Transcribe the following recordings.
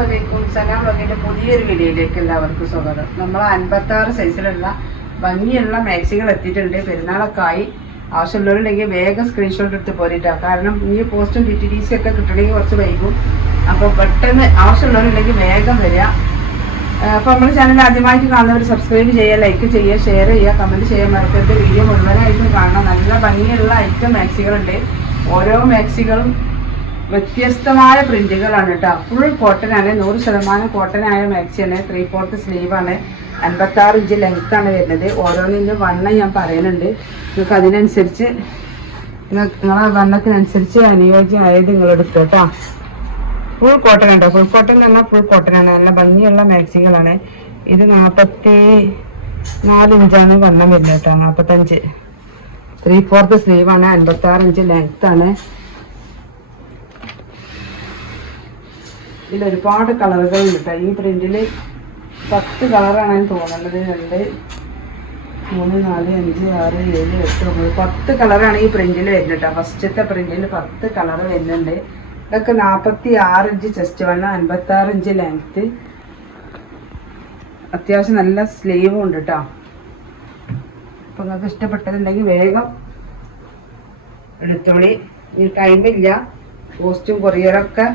അലൈക്കും സലാം വകയുടെ പുതിയൊരു വീഡിയോയിലേക്ക് എല്ലാവർക്കും സ്വാഗതം. നമ്മൾ അൻപത്തി ആറ് സൈസിലുള്ള ഭംഗിയുള്ള മാക്സികൾ എത്തിയിട്ടുണ്ട്. പെരുന്നാളൊക്കെ ആയി. ആവശ്യമുള്ളവരുണ്ടെങ്കിൽ വേഗം സ്ക്രീൻഷോട്ട് എടുത്ത് പോരിട്ടാ. കാരണം ഈ പോസ്റ്റും ടി ടി ഡി സി ഒക്കെ കിട്ടണമെങ്കിൽ കുറച്ച് വൈകും. അപ്പോൾ പെട്ടെന്ന് ആവശ്യമുള്ളവരുണ്ടെങ്കിൽ വേഗം വരിക. അപ്പോൾ നമ്മുടെ ചാനൽ ആദ്യമായിട്ട് കാണുന്നവർ സബ്സ്ക്രൈബ് ചെയ്യുക ലൈക്ക് ചെയ്യുക ഷെയർ ചെയ്യുക കമന്റ് ചെയ്യാൻ മറക്കരുത്. വീഡിയോ മുഴുവനായിട്ടും കാണണം. നല്ല ഭംഗിയുള്ള ഐറ്റം മാക്സികളുണ്ട് ഓരോ മാക്സികളും വ്യത്യസ്തമായ പ്രിന്റുകളാണ് കേട്ടോ. ഫുൾ കോട്ടൺ ആണ്. നൂറ് ശതമാനം കോട്ടൺ ആയ മാക്സിയാണ് ത്രീ ഫോർത്ത് സ്ലീവ് ആണ്. അൻപത്തി ആറ് ഇഞ്ച് ലെങ്ത് ആണ് വരുന്നത്. ഓരോന്നിന്റെ വണ്ണം ഞാൻ പറയുന്നുണ്ട്. നിങ്ങൾക്ക് അതിനനുസരിച്ച് നിങ്ങളെ വണ്ണത്തിനനുസരിച്ച് അനുയോജ്യമായത് നിങ്ങൾ എടുക്കുക കേട്ടോ. ഫുൾ കോട്ടൺ ഉണ്ടോ ഫുൾ കോട്ടൺ എന്ന് പറഞ്ഞാൽ ഫുൾ കോട്ടൺ ആണ്. നല്ല ഭംഗിയുള്ള മാക്സികളാണ് ഇത് നാൽപ്പത്തി നാല് ഇഞ്ചാണ് വണ്ണം വരുന്നത് കേട്ടോ. നാൽപ്പത്തഞ്ച് ത്രീ ഫോർത്ത് സ്ലീവ് ആണ്. അൻപത്തി ആറ് ഇഞ്ച് ലെങ്ത് ഇതിൽ ഒരുപാട് കളറുകൾ ഉണ്ട്. ഈ പ്രിന്റിൽ പത്ത് കളറാണ് തോന്നുന്നത്. രണ്ട് മൂന്ന് നാല് അഞ്ച് ആറ് ഏഴ് എട്ട് ഒമ്പത്. പത്ത് കളറാണ് ഈ പ്രിന്റിൽ വരുന്നത് ഫസ്റ്റത്തെ പ്രിന്റിൽ പത്ത് കളർ വരുന്നുണ്ട്. ഇതൊക്കെ നാൽപ്പത്തി ആറ് ഇഞ്ച് ചെസ്റ്റ് വണ്ണം അൻപത്തി ആറ് ഇഞ്ച് ലെങ്ത്ത് അത്യാവശ്യം നല്ല സ്ലീവും ഉണ്ട് കേട്ടോ അപ്പം നിങ്ങൾക്ക് ഇഷ്ടപ്പെട്ടതുണ്ടെങ്കിൽ വേഗം എടുത്തോളി. ഈ ടൈമില്ല പോസ്റ്റും കൊറിയറൊക്കെ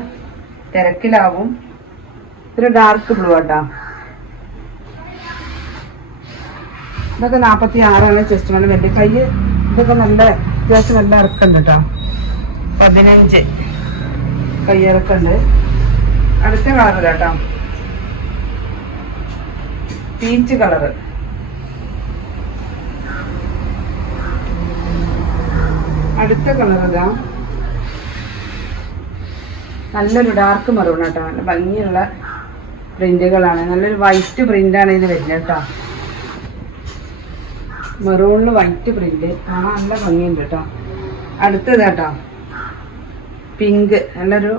തിരക്കിലാവും. ഇത്ര ഡാർക്ക് ബ്ലൂ ആട്ടാ. ഇതൊക്കെ നാൽപ്പത്തി ആറാണ് ചെസ്റ്റ് വേണം വലിയ കൈ ഇതൊക്കെ നല്ല അത്യാവശ്യം നല്ല ഇറക്കുണ്ട് കേട്ടോ പതിനഞ്ച് കയ്യിറക്കുണ്ട്. അടുത്ത കളർ കേട്ടോ പീച്ച് കളറ് അടുത്ത കളർ ഇതാ. നല്ലൊരു ഡാർക്ക് മെറൂൺ കേട്ടോ നല്ല ഭംഗിയുള്ള പ്രിന്റുകളാണ് നല്ലൊരു വൈറ്റ് പ്രിന്റാണ് ഇത് വരുന്നത് കേട്ടോ. മെറൂണിൽ വൈറ്റ് പ്രിന്റ് കാണാൻ നല്ല ഭംഗിയുണ്ട് കേട്ടോ. അടുത്തത് കേട്ടോ. പിങ്ക് നല്ലൊരു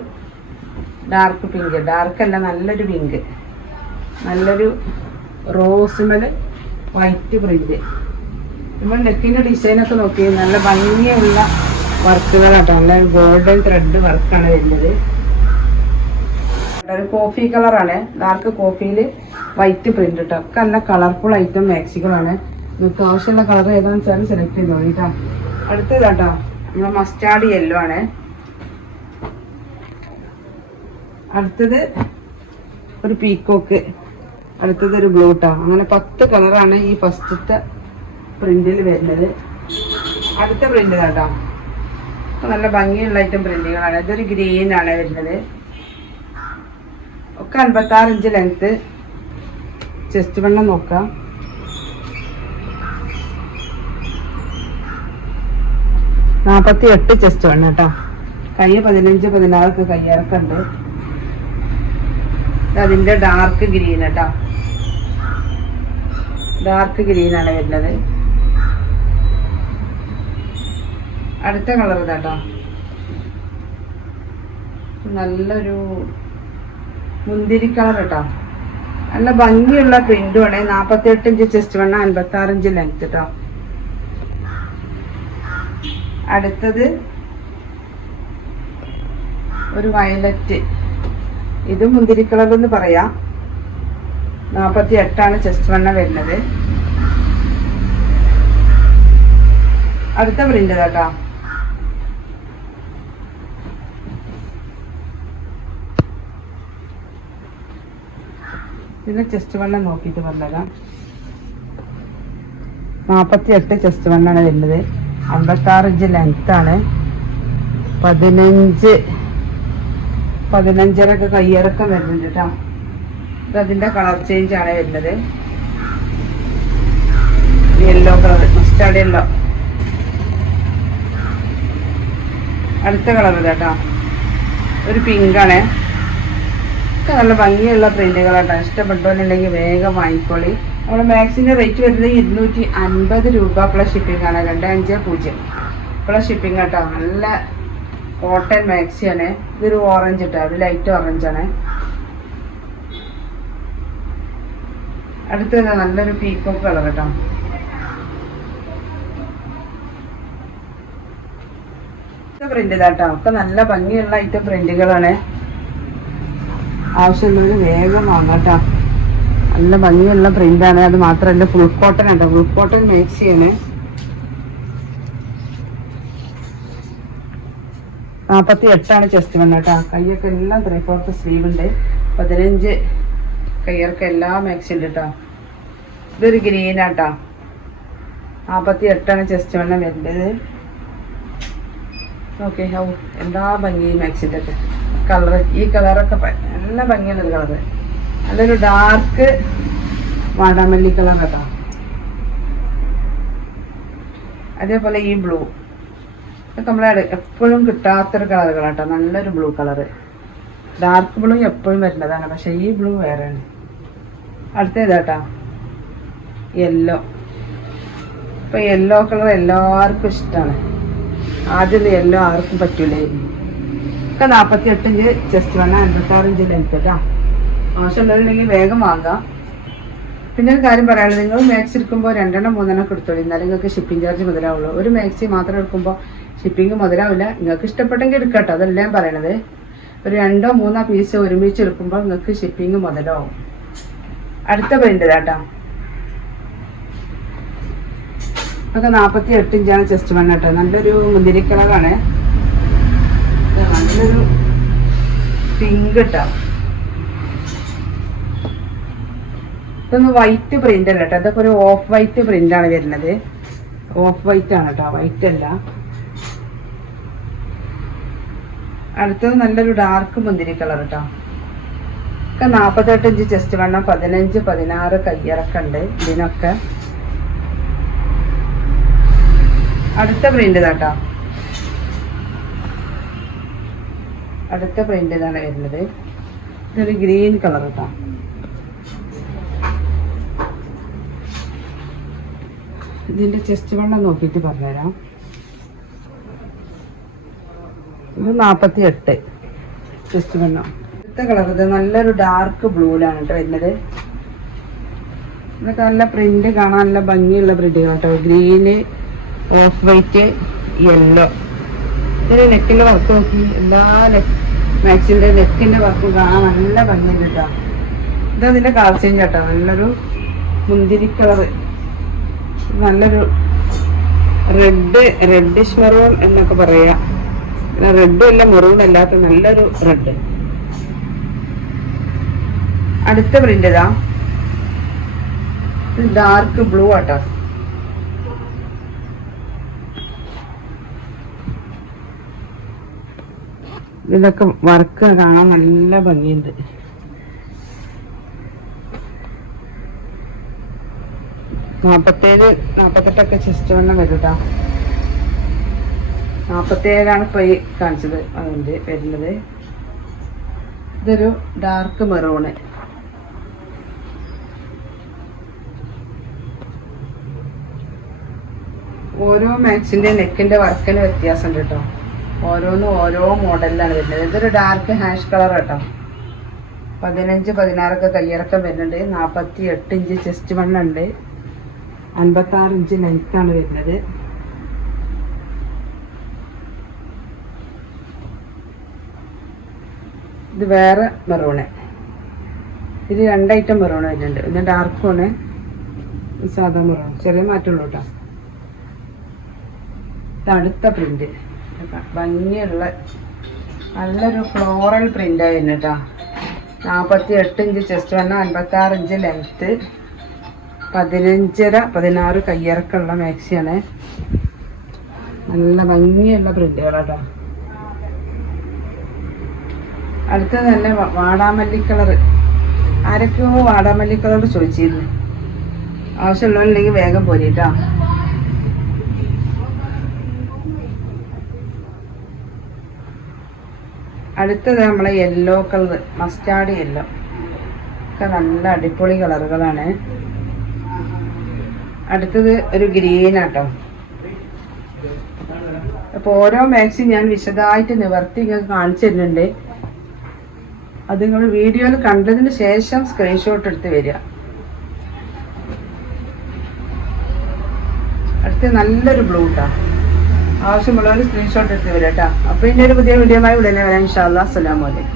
ഡാർക്ക് പിങ്ക് ഡാർക്ക് അല്ല നല്ലൊരു പിങ്ക് നല്ലൊരു റോസുമൽ വൈറ്റ് പ്രിന്റ് നമ്മൾ നെക്കിന്റെ ഡിസൈനൊക്കെ നോക്കി. നല്ല ഭംഗിയുള്ള വർക്കുകളാട്ടോ നല്ല ഗോൾഡൻ ത്രെഡ് വർക്കാണ് വരുന്നത്. ഒരു കോഫി കളറാണ് ഡാർക്ക് കോഫിയിൽ വൈറ്റ് പ്രിന്റ് കേട്ടോ ഒക്കെ നല്ല കളർഫുൾ ഐറ്റം മാക്സികളാണ് നിങ്ങൾക്ക് ആവശ്യമുള്ള കളർ ഏതാണെന്ന് വെച്ചാൽ സെലക്ട് ചെയ്തോളൂ കേട്ടോ അടുത്തത് കേട്ടോ നമ്മൾ മസ്റ്റാർഡ് യെല്ലോ ആണ്. അടുത്തത് ഒരു പീക്കോക്ക് അടുത്തത് ഒരു ബ്ലൂ ട്ടോ. അങ്ങനെ പത്ത് കളറാണ് ഈ ഫസ്റ്റത്തെ പ്രിന്റിൽ വരുന്നത്. അടുത്ത പ്രിന്റ് കേട്ടോ നല്ല ഭംഗിയുള്ള ഐറ്റം പ്രിന്റുകളാണ് ഇതൊരു ഗ്രീൻ ആണ് വരുന്നത്. ഒക്കെ അൻപത്താറ് ഇഞ്ച് ലെങ്ത്ത് ചെസ്റ്റ് വണ്ണം നോക്കാം. നാൽപ്പത്തി എട്ട് ചെസ്റ്റ് വണ്ണം കേട്ടോ. കൈ പതിനഞ്ച് പതിനാറൊക്കെ കയ്യിറക്കുണ്ട് അതിന്റെ ഡാർക്ക് ഗ്രീൻ കേട്ടോ. ഡാർക്ക് ഗ്രീൻ ആണ് വരുന്നത്. അടുത്ത കളർ ഇതാട്ടോ നല്ലൊരു മുന്തിരി കളർ കേട്ടോ നല്ല ഭംഗിയുള്ള പ്രിന്റും ആണ് നാപ്പത്തി എട്ട് ഇഞ്ച് ചെസ്റ്റ് വണ്ണ അൻപത്തി ആറ് ഇഞ്ച് ലെങ്ത് കേട്ടോ അടുത്തത് ഒരു വയലറ്റ് ഇത് മുന്തിരി കളർ എന്ന് പറയാം. നാൽപ്പത്തി എട്ടാണ് ചെസ്റ്റ് വണ്ണ വരുന്നത്. അടുത്ത പ്രിന്റ് കേട്ടോ ഇതിന് ചെസ്റ്റ് വണ്ണം നോക്കിട്ട് പറഞ്ഞുതരാം. നാൽപ്പത്തി എട്ട് ചെസ്റ്റ് വണ്ണാണ് വരുന്നത്. അമ്പത്തി ആറ് ഇഞ്ച് ലെങ്ത് ആണ്. പതിനഞ്ച് പതിനഞ്ചരൊക്കെ കയ്യിറക്കം വരുന്നുണ്ട് കേട്ടോ. ഇത് അതിന്റെ കളർ ചേഞ്ച് ആണ് വരുന്നത്. യെല്ലോ കളർ മസ്റ്റാർഡ് യെല്ലോ അടുത്ത കളർ കേട്ടോ. ഒരു പിങ്ക് ആണ്. ഒക്കെ നല്ല ഭംഗിയുള്ള പ്രിന്റുകളാട്ടോ. ഇഷ്ടപ്പെട്ടോന്നുണ്ടെങ്കിൽ വേഗം വാങ്ങിക്കോളി. നമ്മുടെ മാക്സിന്റെ റേറ്റ് വരുന്നത് ഇരുന്നൂറ്റി അൻപത് രൂപ പ്ലസ് ഷിപ്പിംഗ് ആണ്. രണ്ട് അഞ്ച് പൂജ്യം. പ്ലസ് ഷിപ്പിംഗ് കേട്ടോ നല്ല കോട്ടൺ മാക്സി ആണ്. ഇതൊരു ഓറഞ്ച് കേട്ടോ ഒരു ലൈറ്റ് ഓറഞ്ച് ആണ്. അടുത്ത നല്ലൊരു പീക്കോക്ക് കളർ കേട്ടോ. പ്രിന്റ് ഇതാട്ടോ. ഒക്കെ നല്ല ഭംഗിയുള്ള ഐറ്റം പ്രിന്റുകളാണ് ആവശ്യമുള്ളവർ വേഗം വാങ്ങാം കേട്ടോ. നല്ല ഭംഗിയുള്ള പ്രിന്റാണ് അത് മാത്രമല്ല ഫുൾ കോട്ടൺ ഉണ്ടോ ഫുൾ കോട്ടൺ മാക്സിയാണ് നാൽപ്പത്തി എട്ടാണ് ചെസ്റ്റ് വന്നത് കേട്ടോ. കൈയൊക്കെ എല്ലാം ത്രീ ഫോർത്ത് സ്ലീവ് ഉണ്ട്. പതിനഞ്ച് കയ്യർക്ക് എല്ലാ മാക്സി ഉണ്ട് കേട്ടോ. ഇതൊരു ഗ്രീൻ ആട്ടോ. നാൽപ്പത്തി എട്ടാണ് ചെസ്റ്റ് വണ്ണം വരുന്നത്. ഓക്കെ ഹൗ എന്താ ഭംഗി മാക്സിന്റെ ഒക്കെ കളർ ഈ കളറൊക്കെ നല്ല ഭംഗിയുള്ളൊരു കളറ് നല്ലൊരു ഡാർക്ക് വാടാമല്ലി കളർ കേട്ടോ അതേപോലെ ഈ ബ്ലൂ ഇതൊക്കെ നമ്മളെ എപ്പോഴും കിട്ടാത്തൊരു കളറുകളാട്ടോ നല്ലൊരു ബ്ലൂ കളറ് ഡാർക്ക് ബ്ലൂ എപ്പോഴും വരുന്നതാണ്. പക്ഷെ ഈ ബ്ലൂ വേറെയാണ്. അടുത്ത ഇതാട്ടാ യെല്ലോ ഇപ്പൊ യെല്ലോ കളർ എല്ലാവർക്കും ഇഷ്ടമാണ് ആദ്യം യെല്ലോ ആർക്കും പറ്റൂലായിരുന്നു. ഒക്കെ നാൽപ്പത്തി എട്ട് ഇഞ്ച് ചെസ്റ്റ് വേണം അൻപത്താറ് ഇഞ്ച് ലെങ്ത് കേട്ടോ ആവശ്യമുള്ളവരുണ്ടെങ്കിൽ വേഗം വാങ്ങാം. പിന്നെ ഒരു കാര്യം പറയാനുള്ളത് നിങ്ങൾ മാക്സി എടുക്കുമ്പോൾ രണ്ടെണ്ണം മൂന്നെണ്ണം എടുത്തോളൂ എന്നാലും നിങ്ങൾക്ക് ഷിപ്പിംഗ് ചാർജ് മുതലാവുള്ളൂ. ഒരു മാക്സി മാത്രം എടുക്കുമ്പോൾ ഷിപ്പിംഗ് മുതലാവില്ല. നിങ്ങൾക്ക് ഇഷ്ടപ്പെട്ടെങ്കിൽ എടുക്കട്ടോ. അതല്ല ഞാൻ പറയണത്. ഒരു രണ്ടോ മൂന്നോ പീസ് ഒരുമിച്ച് എടുക്കുമ്പോൾ നിങ്ങൾക്ക് ഷിപ്പിംഗ് മുതലാവും. അടുത്ത പ്രിന്റ് കേട്ടോ നിങ്ങൾക്ക് നാൽപ്പത്തി എട്ട് ഇഞ്ചാണ് ചെസ്റ്റ് വണ്ണം കേട്ടോ നല്ലൊരു മുന്തിരി കളറാണ് പിങ്ക് കേട്ടോ ഇതൊന്ന് വൈറ്റ് പ്രിന്റ് അല്ല കേട്ടോ. ഇതൊക്കെ ഒരു ഓഫ് വൈറ്റ് പ്രിന്റ് ആണ് വരുന്നത്. ഓഫ് വൈറ്റ് ആണ് കേട്ടോ. വൈറ്റ് അല്ല. അടുത്തത് നല്ലൊരു ഡാർക്ക് മുന്തിരി കളർ കേട്ടോ ഒക്കെ നാൽപ്പത്തെട്ട് ഇഞ്ച് ചെസ്റ്റ് വണ്ണം പതിനഞ്ച് പതിനാറ് കയ്യിറക്കം ഉണ്ട് ഇതിനൊക്കെ. അടുത്ത പ്രിന്റ് ഇതാട്ടോ അടുത്ത പ്രിന്റ് ഇതാണ് വരുന്നത്. ഇതൊരു ഗ്രീൻ കളർ കേട്ടോ ഇതിന്റെ ചെസ്റ്റ് വണ്ണം നോക്കിയിട്ട് പറഞ്ഞുതരാം. ഇത് നാൽപ്പത്തി എട്ട് ചെസ്റ്റ് വണ്ണം അടുത്ത കളർ ഇത് നല്ലൊരു ഡാർക്ക് ബ്ലൂലാണ് കേട്ടോ വരുന്നത്. ഇതൊക്കെ നല്ല പ്രിന്റ് കാണാൻ നല്ല ഭംഗിയുള്ള പ്രിന്റ് കേട്ടോ ഗ്രീന് ഓഫ് വൈറ്റ് യെല്ലോ ഇതിന് നെക്കിന്റെ വർക്ക് നോക്കി. എല്ലാ നെക്ക് മാക്സിന്റെ നെക്കിന്റെ വർക്കും കാണാൻ നല്ല ഭംഗിയുണ്ട് കേട്ടോ. ഇത് അതിന്റെ കളർ ചേഞ്ച് കേട്ടോ നല്ലൊരു മുന്തിരി കളറ് നല്ലൊരു റെഡ് റെഡിഷ് മെറൂൺ എന്നൊക്കെ പറയാ. റെഡും അല്ല മെറൂൺ അല്ലാത്ത നല്ലൊരു റെഡ്. അടുത്ത പ്രിന്റ് ഇതാ ഡാർക്ക് ബ്ലൂ ആട്ടോ. ഇതൊക്കെ വർക്ക് കാണാൻ നല്ല ഭംഗിയുണ്ട്. നാപ്പത്തേഴ് നാപ്പത്തെട്ടൊക്കെ ചെസ്റ്റ് വണ്ണം വരും നാപ്പത്തേഴാണ് ഇപ്പൊ ഈ കാണിച്ചത് അതിന്റെ വരുന്നത്. ഇതൊരു ഡാർക്ക് മെറൂണ് ഓരോ മാക്സിന്റെ നെക്കിന്റെ വർക്കിന് വ്യത്യാസമുണ്ട് കേട്ടോ ഓരോന്നും ഓരോ മോഡലിലാണ് വരുന്നത്. ഇതൊരു ഡാർക്ക് ഹാഷ് കളർ കേട്ടോ. പതിനഞ്ച് പതിനാറൊക്കെ കയ്യിറക്കം വരുന്നുണ്ട്. നാൽപ്പത്തി എട്ട് ഇഞ്ച് ചെസ്റ്റ് വണ്ണുണ്ട് അൻപത്താറ് ഇഞ്ച് ലെങ്ത്താണ് വരുന്നത്. ഇത് വേറെ മെറൂണ് ഇത് രണ്ട് മെറൂണ് വരുന്നുണ്ട്. ഒന്ന് ഡാർക്കുമാണ് സാധാ മെറൂൺ ചെറിയ മാറ്റമുള്ളൂ കേട്ടോ. അടുത്ത പ്രിന്റ് ഭംഗിയുള്ള നല്ലൊരു ഫ്ലോറൽ പ്രിന്റ് ആയിരുന്നു കേട്ടോ. നാൽപ്പത്തി എട്ട് ഇഞ്ച് ചെസ്റ്റ് വണ്ണം അൻപത്തി ആറ് ഇഞ്ച് ലെങ്ത്ത് പതിനഞ്ചര പതിനാറ് കയ്യിറക്കുള്ള മാക്സിയാണ് നല്ല ഭംഗിയുള്ള പ്രിന്റുകളാട്ടോ അടുത്തത് തന്നെ വാടാമല്ലി കളർ ആരൊക്കെയോ വാടാമല്ലി കളർ ചോദിച്ചിരുന്നു. ആവശ്യമുള്ളവരുണ്ടെങ്കിൽ വേഗം പോരിട്ടോ അടുത്തത് നമ്മളെ യെല്ലോ കളർ മസ്റ്റാർഡ് യെല്ലോ ഒക്കെ നല്ല അടിപൊളി കളറുകളാണ് അടുത്തത് ഒരു ഗ്രീനാട്ടോ അപ്പൊ ഓരോ മാക്സി ഞാൻ വിശദമായിട്ട് നിവർത്തി നിങ്ങൾക്ക് കാണിച്ചു തരുന്നുണ്ട്. അത് നിങ്ങൾ വീഡിയോയിൽ കണ്ടതിന് ശേഷം സ്ക്രീൻഷോട്ട് എടുത്ത് വരിക. അടുത്ത് നല്ലൊരു ബ്ലൂ കേട്ടോ ആവശ്യമുള്ളവർ സ്ക്രീൻഷോട്ട് എടുത്ത് വരാം കേട്ടോ അപ്പോൾ ഇനി ഒരു പുതിയ വീഡിയോയുമായി ഉടനെ വരാം. ഇൻഷാല്ലാ അസ്സലാമു അലൈക്കും.